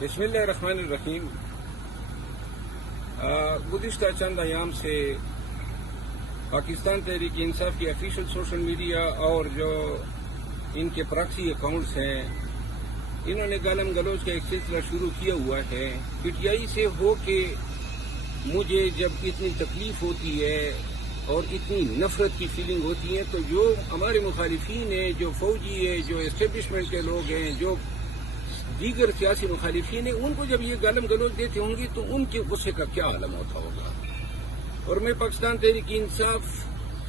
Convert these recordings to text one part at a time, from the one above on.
بسم اللہ الرحمن الرحیم۔ گزشتہ چند ایام سے پاکستان تحریک انصاف کی آفیشیل سوشل میڈیا اور جو ان کے پراکسی اکاؤنٹس ہیں، انہوں نے گالم گلوچ کا ایک سلسلہ شروع کیا ہوا ہے۔ پی ٹی آئی سے ہو کے مجھے جب اتنی تکلیف ہوتی ہے اور اتنی نفرت کی فیلنگ ہوتی ہے، تو جو ہمارے مخالفین ہیں، جو فوجی ہے، جو اسٹیبلشمنٹ کے لوگ ہیں، جو دیگر سیاسی مخالفین ہیں، ان کو جب یہ گالم گلوچ دیتے ہوں گے تو ان کے غصے کا کیا عالم ہوتا ہوگا۔ اور میں پاکستان تحریک انصاف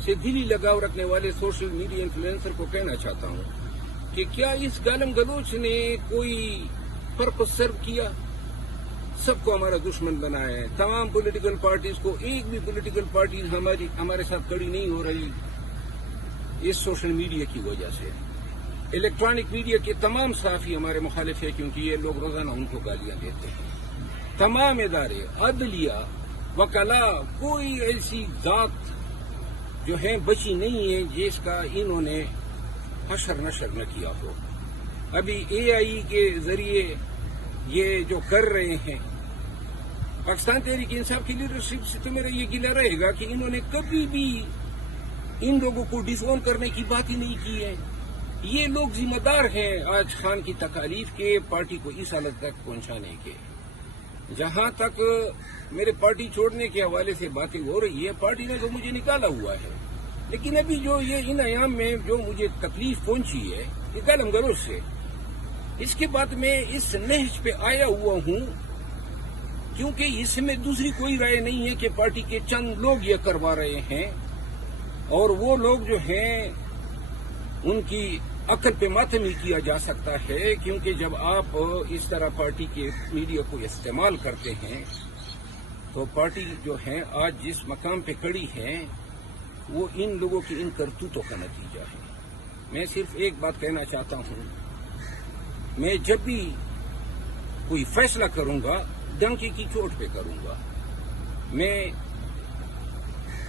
سے دلی لگاؤ رکھنے والے سوشل میڈیا انفلوئنسر کو کہنا چاہتا ہوں کہ کیا اس گالم گلوچ نے کوئی پرپس سرو کیا؟ سب کو ہمارا دشمن بنایا ہے، تمام پولیٹیکل پارٹیز کو، ایک بھی پولیٹیکل پارٹی ہمارے ساتھ کڑی نہیں ہو رہی اس سوشل میڈیا کی وجہ سے۔ الیکٹرانک میڈیا کے تمام صحافی ہمارے مخالف ہیں، کیونکہ یہ لوگ روزانہ ان کو گالیاں دیتے ہیں۔ تمام ادارے، عدلیہ، وکلاء، کوئی ایسی ذات جو ہے بچی نہیں ہے جس کا انہوں نے حشر نشر نہ کیا ہو۔ ابھی اے آئی کے ذریعے یہ جو کر رہے ہیں، پاکستان تحریک انصاف کی لیڈرشپ سے تو میرا یہ گلہ رہے گا کہ انہوں نے کبھی بھی ان لوگوں کو ڈس اون کرنے کی بات ہی نہیں کی ہے۔ یہ لوگ ذمہ دار ہیں آج خان کی تکالیف کے، پارٹی کو اس حالت تک پہنچانے کے۔ جہاں تک میرے پارٹی چھوڑنے کے حوالے سے باتیں ہو رہی ہے، پارٹی نے تو مجھے نکالا ہوا ہے، لیکن ابھی جو یہ ان ایام میں جو مجھے تکلیف پہنچی ہے یہ گالم گلوچ سے، اس کے بعد میں اس نہج پہ آیا ہوا ہوں، کیونکہ اس میں دوسری کوئی رائے نہیں ہے کہ پارٹی کے چند لوگ یہ کروا رہے ہیں، اور وہ لوگ جو ہیں ان کی عقل پہ ماتم ہی کیا جا سکتا ہے، کیونکہ جب آپ اس طرح پارٹی کے میڈیا کو استعمال کرتے ہیں تو پارٹی جو ہے آج جس مقام پہ کھڑی ہے وہ ان لوگوں کی ان کرتوتوں کا نتیجہ ہے۔ میں صرف ایک بات کہنا چاہتا ہوں، میں جب بھی کوئی فیصلہ کروں گا ڈنکی کی چوٹ پہ کروں گا۔ میں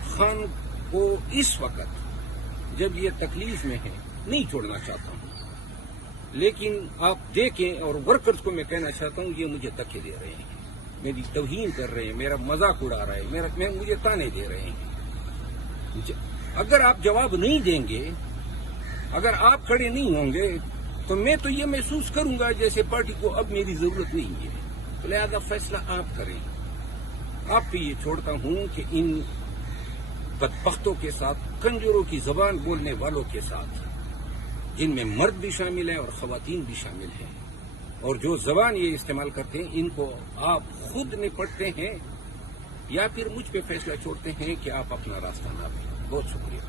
خان کو اس وقت جب یہ تکلیف میں ہے نہیں چھوڑنا چاہتا ہوں، لیکن آپ دیکھیں، اور ورکرز کو میں کہنا چاہتا ہوں، یہ مجھے دھکے دے رہے ہیں، میری توہین کر رہے ہیں، میرا مذاق اڑا رہے ہیں، مجھے تانے دے رہے ہیں۔ اگر آپ جواب نہیں دیں گے، اگر آپ کھڑے نہیں ہوں گے، تو میں تو یہ محسوس کروں گا جیسے پارٹی کو اب میری ضرورت نہیں ہے۔ تو لہذا فیصلہ آپ کریں۔ آپ پہ یہ چھوڑتا ہوں کہ ان بدبختوں کے ساتھ، کنجروں کی زبان بولنے والوں کے ساتھ، جن میں مرد بھی شامل ہیں اور خواتین بھی شامل ہیں، اور جو زبان یہ استعمال کرتے ہیں، ان کو آپ خود نپٹتے ہیں یا پھر مجھ پہ فیصلہ چھوڑتے ہیں کہ آپ اپنا راستہ نہ لیں۔ بہت شکریہ۔